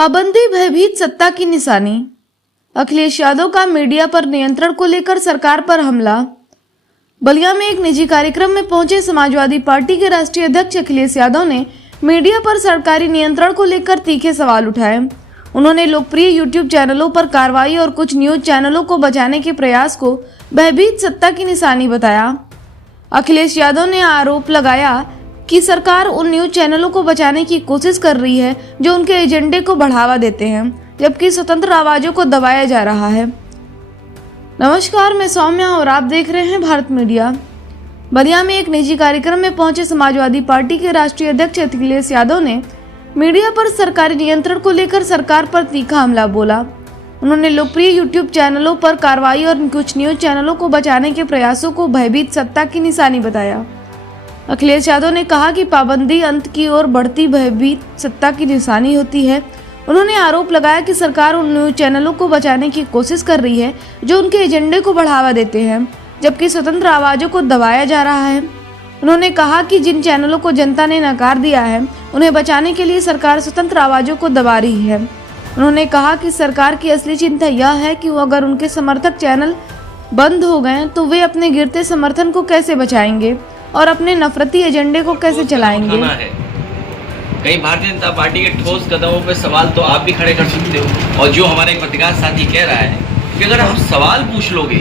पाबंदी भयभीत सत्ता की निशानी। अखिलेश यादव का मीडिया पर नियंत्रण को लेकर सरकार पर हमला। बलिया में एक निजी कार्यक्रम में पहुंचे समाजवादी पार्टी के राष्ट्रीय अध्यक्ष अखिलेश यादव ने मीडिया पर सरकारी नियंत्रण को लेकर तीखे सवाल उठाए। उन्होंने लोकप्रिय यूट्यूब चैनलों पर कार्रवाई और कुछ न्यूज चैनलों को बचाने के प्रयास को भयभीत सत्ता की निशानी बताया। अखिलेश यादव ने आरोप लगाया कि सरकार उन न्यूज चैनलों को बचाने की कोशिश कर रही है जो उनके एजेंडे को बढ़ावा देते हैं, जबकि स्वतंत्र आवाजों को दबाया जा रहा है। नमस्कार, मैं सौम्या और आप देख रहे हैं भारत मीडिया। बलिया में एक निजी कार्यक्रम में पहुंचे समाजवादी पार्टी के राष्ट्रीय अध्यक्ष अखिलेश यादव ने मीडिया पर सरकारी नियंत्रण को लेकर सरकार पर तीखा हमला बोला। उन्होंने लोकप्रिय यूट्यूब चैनलों पर कार्रवाई और कुछ न्यूज चैनलों को बचाने के प्रयासों को भयभीत सत्ता की निशानी बताया। अखिलेश यादव ने कहा कि पाबंदी अंत की ओर बढ़ती भयभीत सत्ता की निशानी होती है। उन्होंने आरोप लगाया कि सरकार उन न्यूज चैनलों को बचाने की कोशिश कर रही है जो उनके एजेंडे को बढ़ावा देते हैं, जबकि स्वतंत्र आवाजों को दबाया जा रहा है। उन्होंने कहा कि जिन चैनलों को जनता ने नकार दिया है उन्हें बचाने के लिए सरकार स्वतंत्र आवाजों को दबा रही है। उन्होंने कहा कि सरकार की असली चिंता यह है कि अगर उनके समर्थक चैनल बंद हो गए तो वे अपने गिरते समर्थन को कैसे बचाएंगे और अपने नफरती एजेंडे को कैसे चलाएंगे। कई भारतीय जनता पार्टी के ठोस कदमों पर सवाल तो आप भी खड़े कर सकते हो, और जो हमारे पत्रकार साथी कह रहा है कि अगर आप सवाल पूछ लोगे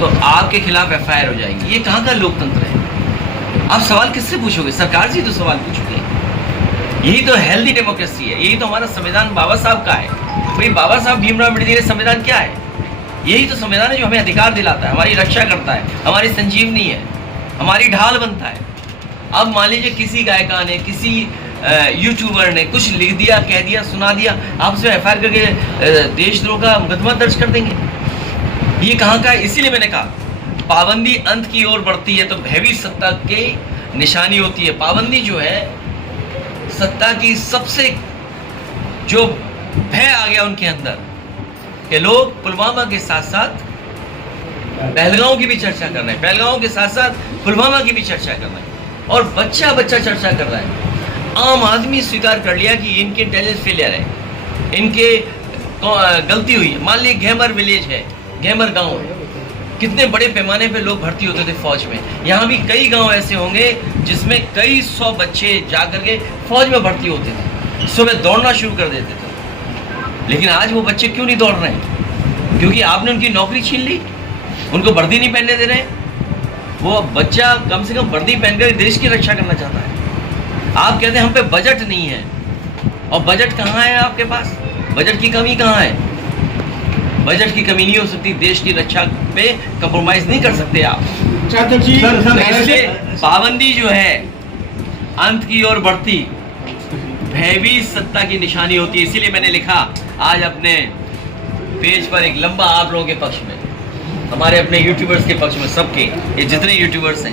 तो आपके खिलाफ एफआईआर हो जाएगी। ये कहाँ का लोकतंत्र है? आप सवाल किससे पूछोगे? सरकार से तो सवाल पूछोगे। यही तो हेल्दी डेमोक्रेसी है, यही तो हमारा संविधान बाबा साहब का है। भाई बाबा साहब भीमराव अम्बेडकर का संविधान क्या है? यही तो संविधान है जो हमें अधिकार दिलाता है, हमारी रक्षा करता है, हमारी संजीवनी है, हमारी ढाल बनता है। अब मान लीजिए किसी गायिका ने, किसी यूट्यूबर ने कुछ लिख दिया, कह दिया, सुना दिया, आप उसे एफआईआर करके देशद्रोह का मुकदमा दर्ज कर देंगे। ये कहाँ का है? इसीलिए मैंने कहा पाबंदी अंत की ओर बढ़ती है तो भयभीत सत्ता की निशानी होती है। पाबंदी जो है सत्ता की सबसे जो भय आ गया उनके अंदर कि लोग पुलवामा के साथ साथ पहलगांव की भी चर्चा कर रहे हैं, पहलगांव के साथ साथ पुलवामा की भी चर्चा कर रहे हैं, और बच्चा बच्चा चर्चा कर रहा है। आम आदमी स्वीकार कर लिया कि इनके इंटेलिजेंस फेलियर है, इनके गलती हुई है। मान लीजिए घेमर विलेज है, घेमर गांव है, कितने बड़े पैमाने पे लोग भर्ती होते थे फौज में। यहाँ भी कई गांव ऐसे होंगे जिसमें कई 100 बच्चे जाकर के फौज में भर्ती होते थे, सुबह दौड़ना शुरू कर देते थे। लेकिन आज वो बच्चे क्यों नहीं दौड़ रहे हैं? क्योंकि आपने उनकी नौकरी छीन ली, उनको वर्दी नहीं पहनने दे रहे। वो बच्चा कम से कम वर्दी पहनकर देश की रक्षा करना चाहता है। आप कहते हैं हम पे बजट नहीं है, और बजट कहाँ है आपके पास? बजट की कमी कहाँ है? बजट की कमी नहीं हो सकती, देश की रक्षा पे कंप्रोमाइज नहीं कर सकते आप। इसलिए पाबंदी जो है अंत की ओर बढ़ती भयभीत सत्ता की निशानी होती है। इसीलिए मैंने लिखा आज अपने पेज पर एक लंबा, आप लोगों के पक्ष में, हमारे अपने यूट्यूबर्स के पक्ष में, सबके, ये जितने यूट्यूबर्स हैं,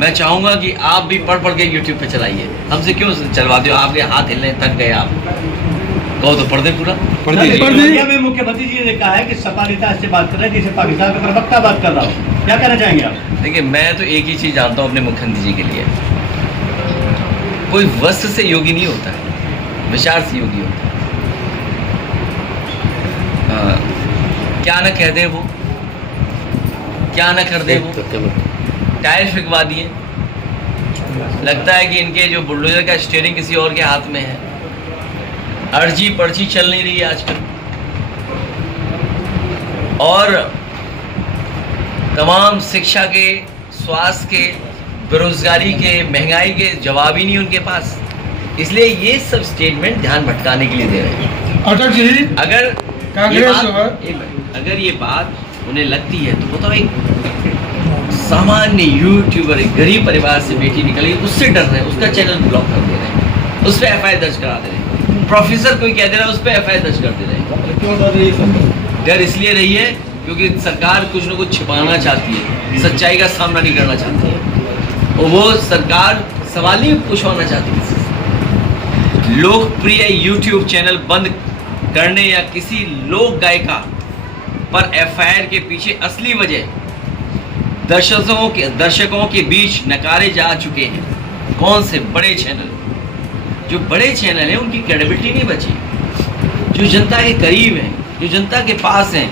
मैं चाहूंगा कि आप भी पढ़ के यूट्यूब पे चलाइए। हमसे क्यों चलवाते हो? आपके हाथ हिलने थक गए, आप कहो तो पढ़ दे पूरा। में मुख्यमंत्री जी ने कहा है कि सपा नेता ऐसे बात कर रहे हैं जैसे पाकिस्तान का प्रवक्ता बात कर रहा हो, क्या कहना चाहेंगे आप? देखिए, मैं तो एक ही चीज जानता हूँ अपने मुख्यमंत्री जी के लिए, कोई वस्त्र से योगी नहीं होता है, विचार से योगी होता है। क्या न कह दे वो, क्या न कर दे वो, टायर फिकवा दिए। लगता है कि इनके जो बुलडोजर का स्टीयरिंग किसी और के हाथ में है। अर्जी पर्ची चल नहीं रही है आजकल, और तमाम शिक्षा के, स्वास्थ्य के, बेरोजगारी के, महंगाई के जवाब ही नहीं उनके पास। इसलिए ये सब स्टेटमेंट ध्यान भटकाने के लिए दे रहे हैं। अगर ये बात उन्हें लगती है तो वो तो एक सामान्य यूट्यूबर, एक गरीब परिवार से बेटी निकली, उससे डर रहे हैं, उसका चैनल ब्लॉक कर दे रहे हैं, उस पर एफआईआर दर्ज करा दे रहे हैं। प्रोफेसर कोई कह दे रहा है, उस पर एफआईआर दर्ज कर दे रहे हैं। डर इसलिए रही है क्योंकि सरकार कुछ न कुछ छिपाना चाहती है, सच्चाई का सामना नहीं करना चाहती है, और वो सरकार सवाल नहीं पूछवाना चाहती। लोकप्रिय यूट्यूब चैनल बंद करने या किसी लोक गायिका पर एफआईआर के पीछे असली वजह दर्शकों के बीच नकारे जा चुके हैं। कौन से बड़े चैनल, जो बड़े चैनल हैं उनकी क्रेडिबिलिटी नहीं बची। जो जनता के करीब हैं, जो जनता के पास हैं,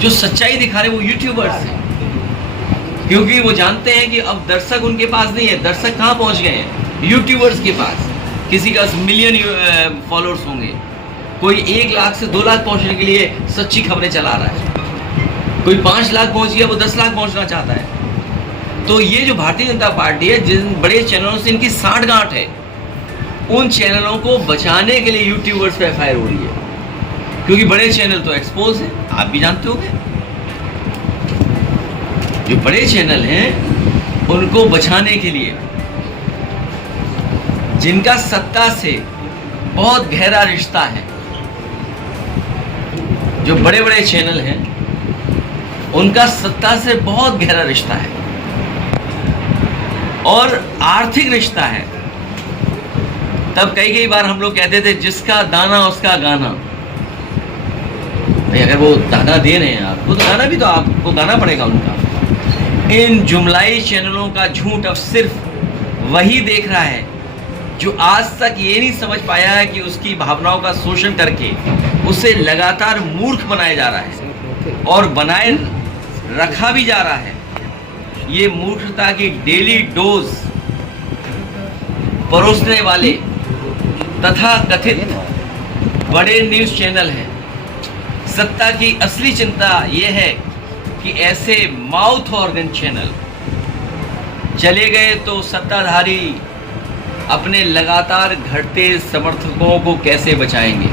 जो सच्चाई दिखा रहे हैं, वो यूट्यूबर्स हैं। क्योंकि वो जानते हैं कि अब दर्शक उनके पास नहीं है। दर्शक कहाँ पहुँच गए हैं? यूट्यूबर्स के पास। किसी का मिलियन फॉलोअर्स होंगे, कोई 1 लाख से 2 लाख पहुँचने के लिए सच्ची खबरें चला रहा है, कोई 5 लाख पहुँच गया, वो 10 लाख पहुँचना चाहता है। तो ये जो भारतीय जनता पार्टी है, जिन बड़े चैनलों से इनकी साठगांठ है, उन चैनलों को बचाने के लिए यूट्यूबर्स पे एफआईआर हो रही है। क्योंकि बड़े चैनल तो एक्सपोज हैं, आप भी जानते होंगे। जो बड़े चैनल हैं उनको बचाने के लिए, जिनका सत्ता से बहुत गहरा रिश्ता है, जो बड़े बड़े चैनल हैं उनका सत्ता से बहुत गहरा रिश्ता है और आर्थिक रिश्ता है। तब कई बार हम लोग कहते थे जिसका दाना उसका गाना। भाई अगर वो दाना दे रहे हैं आपको, तो गाना भी तो आपको गाना पड़ेगा उनका। इन जुमलाई चैनलों का झूठ अब सिर्फ वही देख रहा है जो आज तक ये नहीं समझ पाया है कि उसकी भावनाओं का शोषण करके उसे लगातार मूर्ख बनाया जा रहा है और बनाए रखा भी जा रहा है। ये मूर्खता की डेली डोज परोसने वाले तथा कथित बड़े न्यूज़ चैनल हैं। सत्ता की असली चिंता ये है कि ऐसे माउथ ऑर्गन चैनल चले गए तो सत्ताधारी अपने लगातार घटते समर्थकों को कैसे बचाएंगे,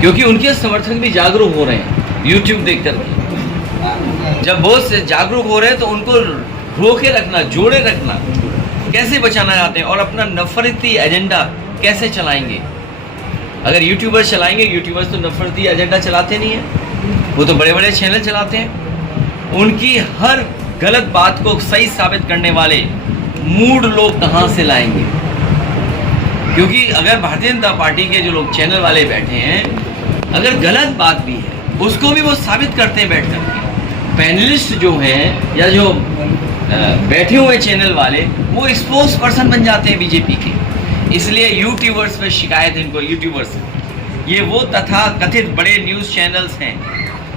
क्योंकि उनके समर्थक भी जागरूक हो रहे हैं यूट्यूब देखकर के। जब बहुत से जागरूक हो रहे हैं तो उनको रोके रखना, जोड़े रखना कैसे बचाना चाहते हैं और अपना नफरती एजेंडा कैसे चलाएंगे। अगर यूट्यूबर्स चलाएंगे, यूट्यूबर्स तो नफरती एजेंडा चलाते नहीं हैं, वो तो बड़े बड़े चैनल चलाते हैं। उनकी हर गलत बात को सही साबित करने वाले मूड लोग कहाँ से लाएंगे? क्योंकि अगर भारतीय जनता पार्टी के जो लोग चैनल वाले बैठे हैं, अगर गलत बात भी है उसको भी वो साबित करते हैं बैठ कर। पैनलिस्ट जो हैं या जो बैठे हुए चैनल वाले, वो एक्सपोज पर्सन बन जाते हैं बीजेपी के। इसलिए यूट्यूबर्स पे शिकायत है इनको। यूट्यूबर्स ये वो तथा कथित बड़े न्यूज़ चैनल्स हैं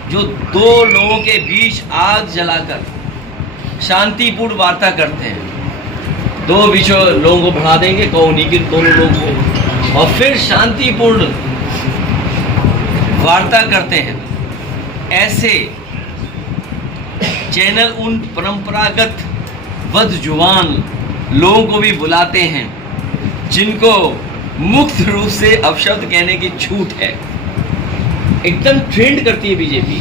जो 2 लोगों के बीच आग जलाकर शांतिपूर्ण वार्ता करते हैं। 2 बीचों लोगों को बढ़ा देंगे, उन्हीं के दोनों लोगों को, और फिर शांतिपूर्ण वार्ता करते हैं। ऐसे चैनल उन परंपरागत बदजुबान लोगों को भी बुलाते हैं जिनको मुक्त रूप से अपशब्द कहने की छूट है। एकदम ट्रेंड करती है बीजेपी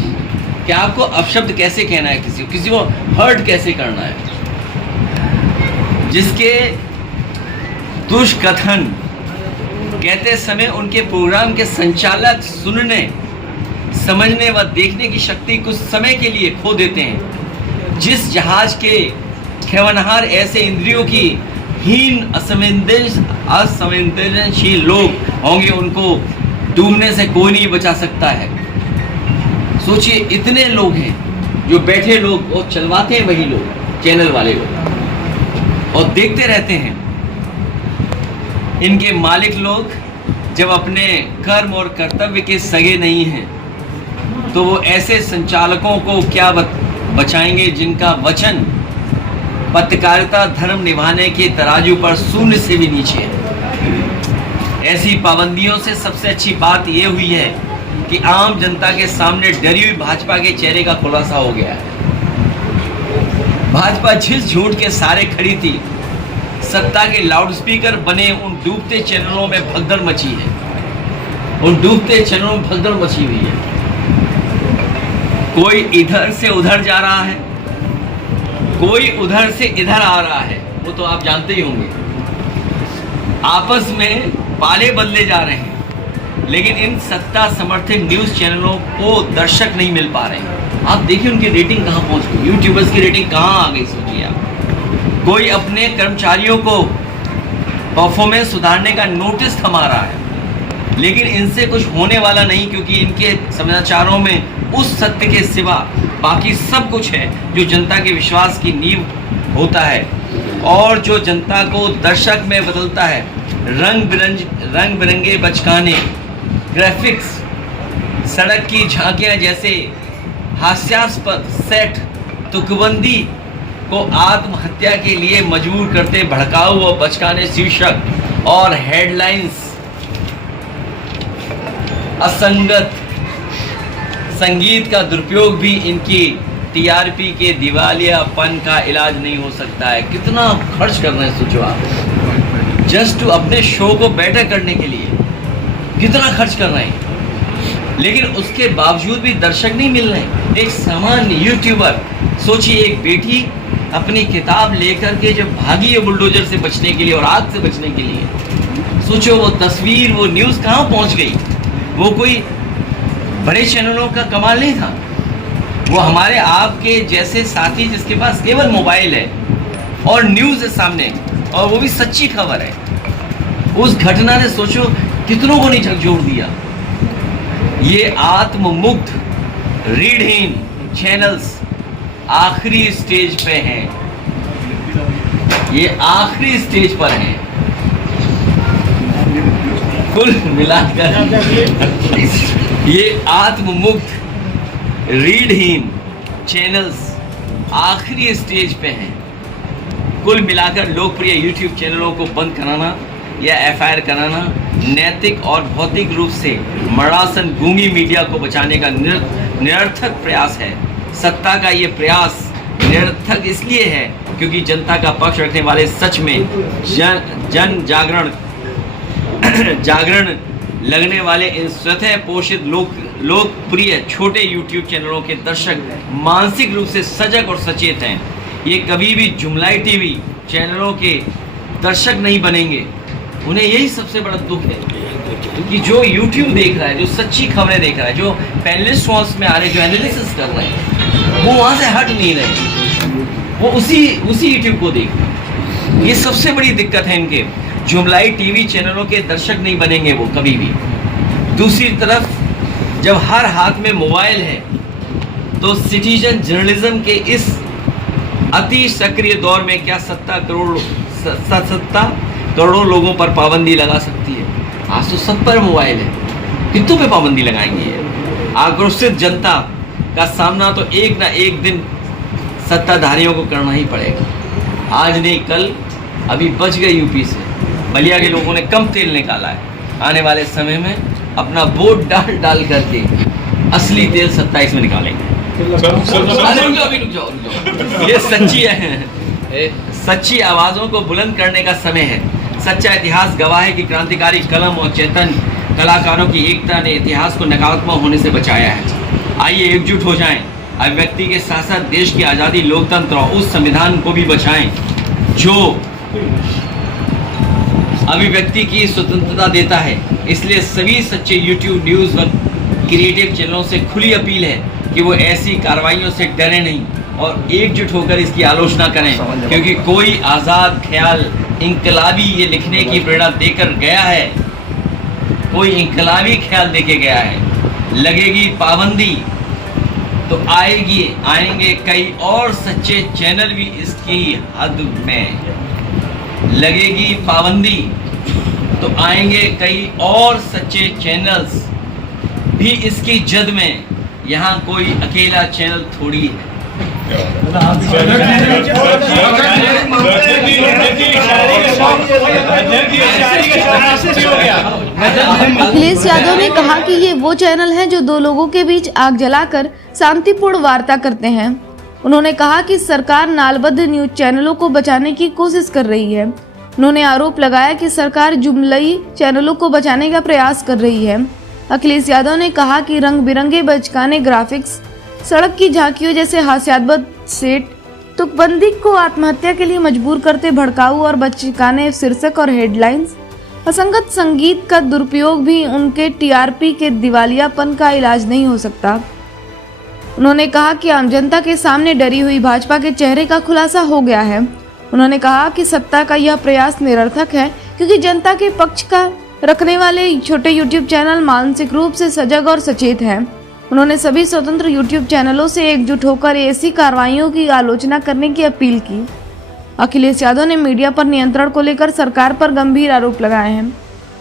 कि आपको अपशब्द कैसे कहना है, किसी को हर्ट कैसे करना है। जिसके दुष्कथन कहते समय उनके प्रोग्राम के संचालक सुनने, समझने व देखने की शक्ति कुछ समय के लिए खो देते हैं। जिस जहाज के खेवनहार ऐसे इंद्रियों की हीन असंवेदनशील लोग होंगे, उनको डूबने से कोई नहीं बचा सकता है। सोचिए, इतने लोग हैं जो बैठे लोग और चलवाते हैं वही लोग, चैनल वाले लोग, और देखते रहते हैं। इनके मालिक लोग जब अपने कर्म और कर्तव्य के सगे नहीं हैं तो वो ऐसे संचालकों को क्या बचाएंगे जिनका वचन पत्रकारिता धर्म निभाने के तराजू पर शून्य से भी नीचे है। ऐसी पाबंदियों से सबसे अच्छी बात यह हुई है कि आम जनता के सामने डरी हुई भाजपा के चेहरे का खुलासा हो गया है। भाजपा जिस झूठ के सारे खड़ी थी, सत्ता के लाउडस्पीकर बने उन डूबते चैनलों में भगदड़ मची है। उन डूबते चैनलों में भगदड़ मची हुई है। कोई इधर से उधर जा रहा है, कोई उधर से इधर आ रहा है, वो तो आप जानते ही होंगे। आपस में पाले बदले जा रहे हैं, लेकिन इन सत्ता समर्थित न्यूज़ चैनलों को दर्शक नहीं मिल पा रहे हैं। आप देखिए उनकी रेटिंग कहाँ पहुँच गई, यूट्यूबर्स की रेटिंग कहाँ आ गई, सोचिए आप। कोई अपने कर्मचारियों को परफॉर्मेंस सुधारने का नोटिस थमा रहा है, लेकिन इनसे कुछ होने वाला नहीं, क्योंकि इनके समाचारों में उस सत्य के सिवा बाकी सब कुछ है जो जनता के विश्वास की नींव होता है और जो जनता को दर्शक में बदलता है। रंग बिरंगे बचकाने, ग्राफिक्स, सड़क की झांकियां जैसे हास्यास्पद सेट तुकबंदी को आत्महत्या के लिए मजबूर करते भड़काऊ और बचकाने शीर्षक और हेडलाइंस, असंगत संगीत का दुरुपयोग भी इनकी टीआरपी के दिवालियापन का इलाज नहीं हो सकता है। कितना खर्च कर रहे हैं सोचो आप, जस्ट टू अपने शो को बेटर करने के लिए कितना खर्च कर रहे हैं, लेकिन उसके बावजूद भी दर्शक नहीं मिल रहे। एक सामान्य यूट्यूबर, सोचिए एक बेटी अपनी किताब लेकर के जब भागी है बुलडोजर से बचने के लिए और आग से बचने के लिए, सोचो वो तस्वीर, वो न्यूज़ कहाँ पहुँच गई। वो कोई बड़े चैनलों का कमाल नहीं था, वो हमारे आपके जैसे साथी जिसके पास केवल मोबाइल है और न्यूज़ है सामने, और वो भी सच्ची खबर है। उस घटना ने सोचो कितनों को नहीं झकझोर दिया। ये आत्ममुग्ध रीढ़हीन चैनल्स आखिरी स्टेज पे हैं, ये आखिरी स्टेज पर हैं। कुल मिलाकर ये आत्ममुग्ध रीढ़हीन चैनल्स आखिरी स्टेज पे हैं। कुल मिलाकर लोकप्रिय यूट्यूब चैनलों को बंद कराना या एफआईआर कराना नैतिक और भौतिक रूप से मरासन गूंगी मीडिया को बचाने का निरर्थक प्रयास है। सत्ता का ये प्रयास निरर्थक इसलिए है क्योंकि जनता का पक्ष रखने वाले सच में जन जागरण लगने वाले इन स्वतः पोषित लोकप्रिय छोटे यूट्यूब चैनलों के दर्शक मानसिक रूप से सजग और सचेत हैं। ये कभी भी जुमलाई टीवी चैनलों के दर्शक नहीं बनेंगे। उन्हें यही सबसे बड़ा दुख है कि जो यूट्यूब देख रहा है, जो सच्ची खबरें देख रहा है, जो पैनलिस्ट वॉल्स में आ रहे, जो एनालिसिस कर रहे हैं, वो वहाँ से हट नहीं रहे, वो उसी यूट्यूब को देख रहे हैं। ये सबसे बड़ी दिक्कत है इनके। जुमलाई टीवी चैनलों के दर्शक नहीं बनेंगे वो कभी भी। दूसरी तरफ जब हर हाथ में मोबाइल है तो सिटीजन जर्नलिज्म के इस अति सक्रिय दौर में क्या सत्ता करोड़ों लोगों पर पाबंदी लगा सकती है? आज तो सब पर मोबाइल है, कितनों पे पाबंदी लगाएंगे? आक्रोशित जनता का सामना तो एक ना एक दिन सत्ताधारियों को करना ही पड़ेगा। आज नहीं कल, अभी बच गए यूपी से, बलिया के लोगों ने कम तेल निकाला है। आने वाले समय में अपना वोट डाल करके असली तेल 27 में निकालेंगे। रुक जाओ। ये सच्ची है, सच्ची आवाज़ों को बुलंद करने का समय है। सच्चा इतिहास गवाह है कि क्रांतिकारी कलम और चेतन कलाकारों की एकता ने इतिहास को नकारात्मक होने से बचाया है। आइए एकजुट हो जाएं, अभिव्यक्ति के साथ साथ देश की आज़ादी, लोकतंत्र और उस संविधान को भी बचाएं जो अभिव्यक्ति की स्वतंत्रता देता है। इसलिए सभी सच्चे यूट्यूब न्यूज़ व क्रिएटिव चैनलों से खुली अपील है कि वो ऐसी कार्रवाइयों से डरे नहीं और एकजुट होकर इसकी आलोचना करें, क्योंकि कोई आज़ाद ख्याल इंकलाबी ये लिखने की प्रेरणा देकर गया है, कोई इंकलाबी ख्याल देके गया है। लगेगी पाबंदी तो आएंगे कई और सच्चे चैनल भी इसकी हद में। लगेगी पाबंदी तो आएंगे कई और सच्चे चैनल्स भी इसकी जद में। यहाँ कोई अकेला चैनल थोड़ी है। अखिलेश यादव ने कहा कि ये वो चैनल हैं जो दो लोगों के बीच आग जलाकर शांतिपूर्ण वार्ता करते हैं। उन्होंने कहा कि सरकार नालबद्ध न्यूज चैनलों को बचाने की कोशिश कर रही है। उन्होंने आरोप लगाया कि सरकार जुमलई चैनलों को बचाने का प्रयास कर रही है। अखिलेश यादव ने कहा कि रंग बिरंगे बचकाने ग्राफिक्स, सड़क की झांकियों जैसे हास्यास्पद सेट तुकबंदी को आत्महत्या के लिए मजबूर करते भड़काऊ और बचकाने शीर्षक और हेडलाइंस, असंगत संगीत का दुरुपयोग भी उनके टीआरपी के दिवालियापन का इलाज नहीं हो सकता। उन्होंने कहा कि आम जनता के सामने डरी हुई भाजपा के चेहरे का खुलासा हो गया है। उन्होंने कहा कि सत्ता का यह प्रयास निरर्थक है क्योंकि जनता के पक्ष का रखने वाले छोटे यूट्यूब चैनल मानसिक रूप से सजग और सचेत हैं। उन्होंने सभी स्वतंत्र यूट्यूब चैनलों से एकजुट होकर ऐसी कार्रवाइयों की आलोचना करने की अपील की। अखिलेश यादव ने मीडिया पर नियंत्रण को लेकर सरकार पर गंभीर आरोप लगाए हैं।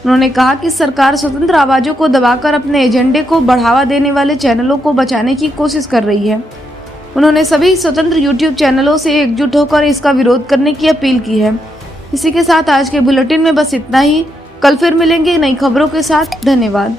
उन्होंने कहा कि सरकार स्वतंत्र आवाजों को दबाकर अपने एजेंडे को बढ़ावा देने वाले चैनलों को बचाने की कोशिश कर रही है। उन्होंने सभी स्वतंत्र यूट्यूब चैनलों से एकजुट होकर इसका विरोध करने की अपील की है। इसी के साथ आज के बुलेटिन में बस इतना ही। कल फिर मिलेंगे नई खबरों के साथ। धन्यवाद।